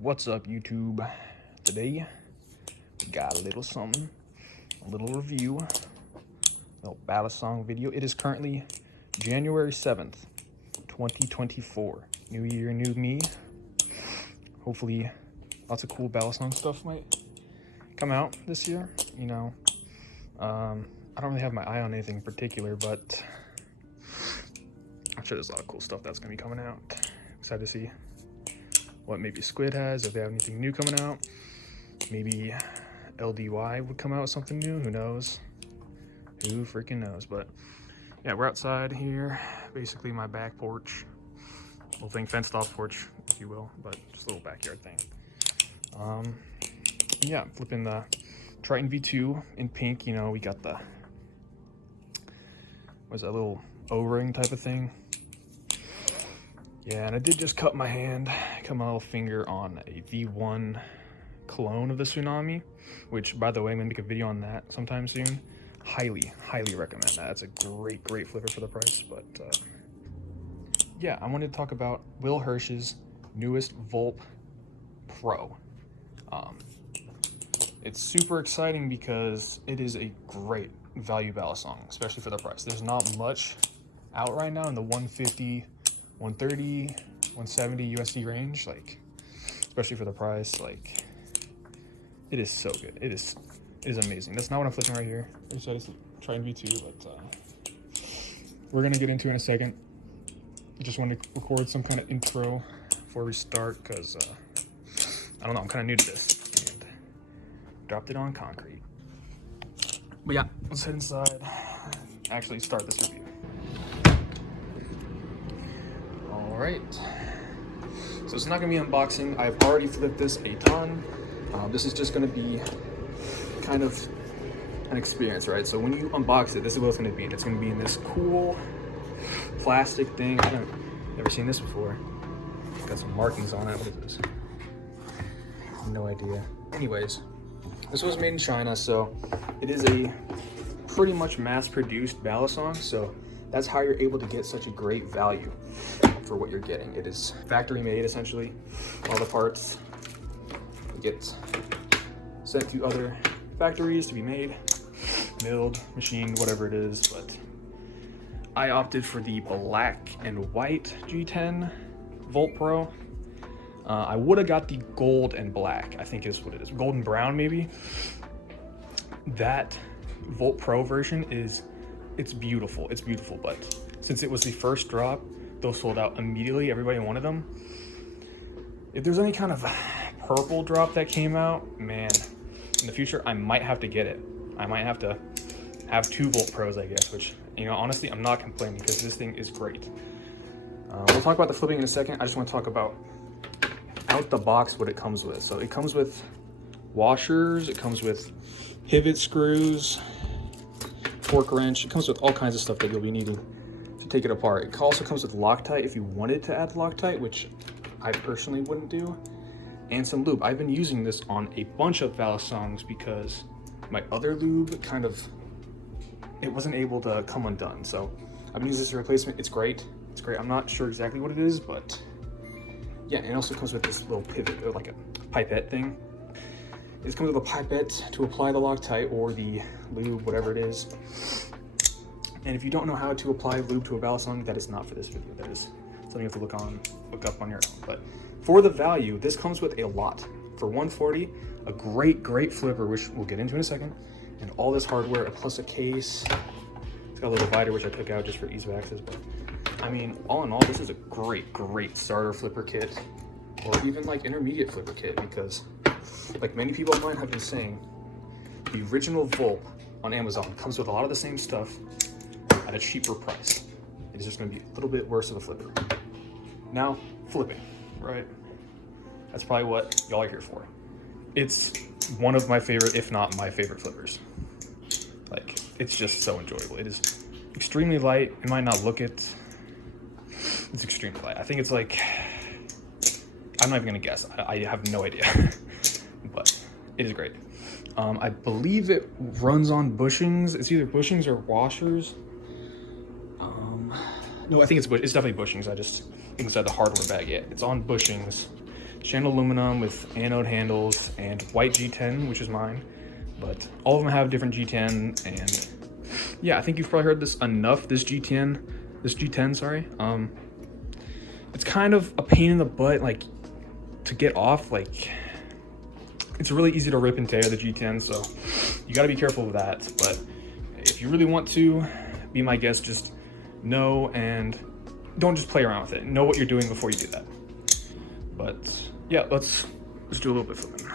What's up, YouTube? Today we got a little something, a little review, a little ballad song video. It is currently January 7th, 2024. New year, new me. Hopefully lots of cool ballad song stuff might come out this year. You know, I don't really have my eye on anything in particular, but I'm sure there's a lot of cool stuff that's gonna be coming out. Excited to see what maybe Squid has, if they have anything new coming out. Maybe LDY would come out with something new, who knows? Who freaking knows? But yeah, we're outside here, basically my back porch. Little thing, fenced off porch, if you will, but just a little backyard thing. Yeah, flipping the Triton V2 in pink. You know, we got the, what's that, little O-ring type of thing. Yeah, and I did just cut my little finger on a V1 clone of the Tsunami, which, by the way, I'm gonna make a video on that sometime soon. Highly recommend that. That's a great flipper for the price. But yeah, I wanted to talk about Will Hursch's newest Vulp Pro. It's super exciting because it is a great value ballad song, especially for the price. There's not much out right now in the 150, 130, 170 USD range, like, especially for the price. Like, it is so good. It is amazing. That's not what I'm flipping right here. I decided to try and V2, but we're gonna get into it in a second. I just wanted to record some kind of intro before we start, because I don't know, I'm kind of new to this and dropped it on concrete. But yeah, let's head inside and actually start this review. Alright, so it's not going to be unboxing. I've already flipped this a ton. This is just going to be kind of an experience, right? So when you unbox it, this is what it's going to be. It's going to be in this cool plastic thing. I've never seen this before. It's got some markings on it. What is this? No idea. Anyways, this was made in China, so it is a pretty much mass-produced ballad song, so that's how you're able to get such a great value for what you're getting. It is factory made, essentially. All the parts get sent to other factories to be made, milled, machined, whatever it is. But I opted for the black and white G10 Volt Pro. I would have got the gold and black, I think is what it is. Gold and brown, maybe. That Volt Pro version it's beautiful, but since it was the first drop, those sold out immediately. Everybody wanted them. If there's any kind of purple drop that came out, man, in the future, I might have to get it. I might have to have 2 Volt Pros, I guess, which, you know, honestly, I'm not complaining because this thing is great. We'll talk about the flipping in a second. I just want to talk about out the box what it comes with. So it comes with washers, it comes with pivot screws, torque wrench. It comes with all kinds of stuff that you'll be needing to take it apart. It also comes with Loctite if you wanted to add Loctite, which I personally wouldn't do, and some lube. I've been using this on a bunch of ballad songs because my other lube it wasn't able to come undone. So I've been using this as a replacement. It's great. I'm not sure exactly what it is, but yeah, and it also comes with this little pivot, or like a pipette thing. It comes with a pipette to apply the Loctite or the lube, whatever it is. And if you don't know how to apply lube to a ballad song, that is not for this video. That is something you have to look up on your own. But for the value, this comes with a lot. For $140, a great flipper, which we'll get into in a second, and all this hardware, plus a case. It's got a little divider, which I took out just for ease of access. But I mean, all in all, this is a great starter flipper kit, or even like intermediate flipper kit, because like many people of mine have been saying, the original Vulp on Amazon comes with a lot of the same stuff at a cheaper price. It is just going to be a little bit worse of a flipper. Now, flipping, right? That's probably what y'all are here for. It's one of my favorite, if not my favorite flippers. Like, it's just so enjoyable. It is extremely light. It might not look it. It's extremely light. I think it's like, I'm not even going to guess. I have no idea. But it is great. I believe it runs on bushings. It's either bushings or washers. No, I think it's definitely bushings. I just inside the hardware bag. Yeah, it's on bushings. Shan aluminum with anode handles and white G10, which is mine. But all of them have different G10, and yeah, I think you've probably heard this enough. This G10, sorry. It's kind of a pain in the butt, like to get off. Like it's really easy to rip and tear the G10, so you got to be careful with that. But if you really want to be my guest, just know and don't just play around with it. Know what you're doing before you do that. But yeah, let's do a little bit of flipping.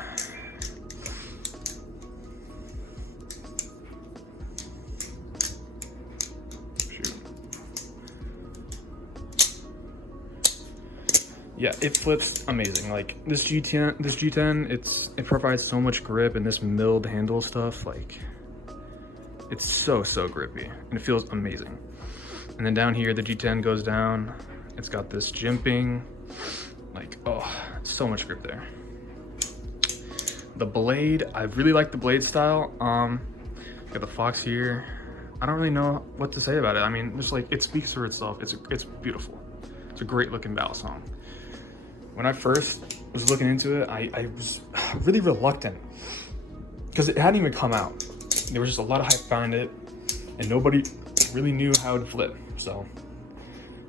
Yeah, it flips amazing. Like this G10, it provides so much grip, and this milled handle stuff, like it's so grippy, and it feels amazing. And then down here, the G10 goes down. It's got this jimping, like, oh, so much grip there. The blade, I really like the blade style. Got the Fox here. I don't really know what to say about it. I mean, just like, it speaks for itself. It's beautiful. It's a great looking battle song. When I first was looking into it, I was really reluctant because it hadn't even come out. There was just a lot of hype behind it, and nobody really knew how to flip. So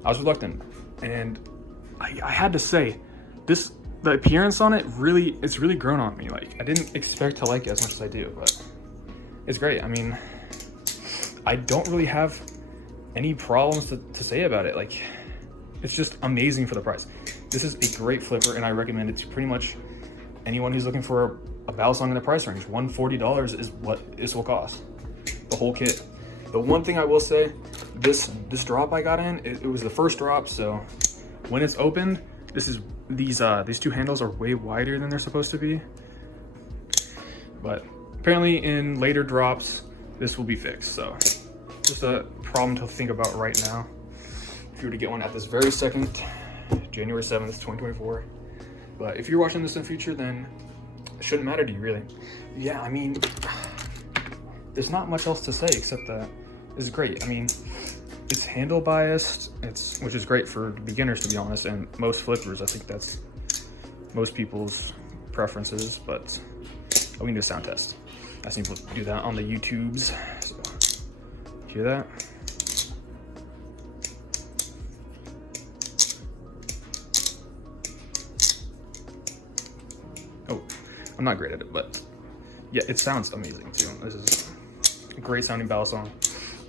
I was reluctant, and I had to say, the appearance on it it's really grown on me. Like I didn't expect to like it as much as I do, but it's great. I mean, I don't really have any problems to say about it. Like it's just amazing for the price. This is a great flipper, and I recommend it to pretty much anyone who's looking for a battle song in the price range. $140 is what this will cost, the whole kit. The one thing I will say, this drop I got in, it was the first drop, so when it's opened, these two handles are way wider than they're supposed to be. But apparently in later drops, this will be fixed. So just a problem to think about right now. If you were to get one at this very second, January 7th, 2024. But if you're watching this in the future, then it shouldn't matter to you, really. Yeah, I mean, there's not much else to say except that this is great. I mean, it's handle biased, which is great for beginners, to be honest, and most flippers. I think that's most people's preferences, but we need a sound test. I seen people do that on the YouTubes. So, hear that? Oh, I'm not great at it, but yeah, it sounds amazing too. This is a great sounding battle song.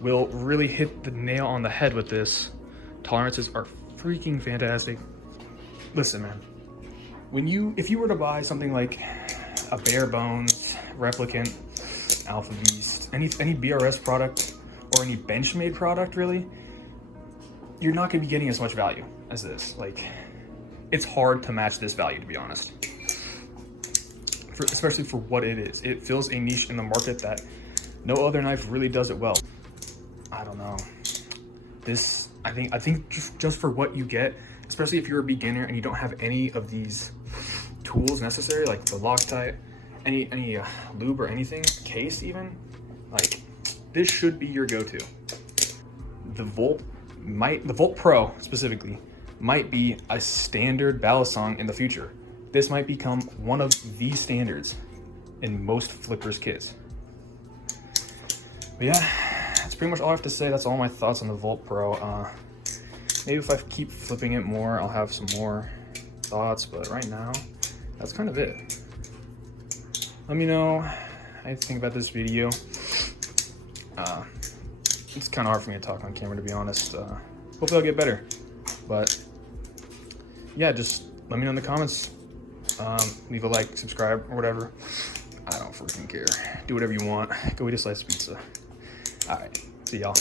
Will really hit the nail on the head with this. Tolerances are freaking fantastic. Listen, man, if you were to buy something like a Bare Bones, Replicant, Alpha Beast, any BRS product or any Benchmade product, really, you're not going to be getting as much value as this. Like, it's hard to match this value, to be honest. Especially for what it is. It fills a niche in the market that no other knife really does it well. I don't know. This, I think just for what you get, especially if you're a beginner and you don't have any of these tools necessary, like the Loctite, any lube or anything, case even, like this should be your go-to. The Vulp Pro specifically might be a standard battle song in the future. This might become one of the standards in most flippers kits. But yeah, that's pretty much all I have to say. That's all my thoughts on the Vulp Pro. Maybe if I keep flipping it more, I'll have some more thoughts, but right now, that's kind of it. Let me know how you think about this video. It's kind of hard for me to talk on camera, to be honest. Hopefully I'll get better. But yeah, just let me know in the comments. Leave a like, subscribe, or whatever. I don't freaking care. Do whatever you want. Go eat a slice of pizza. All right, see y'all.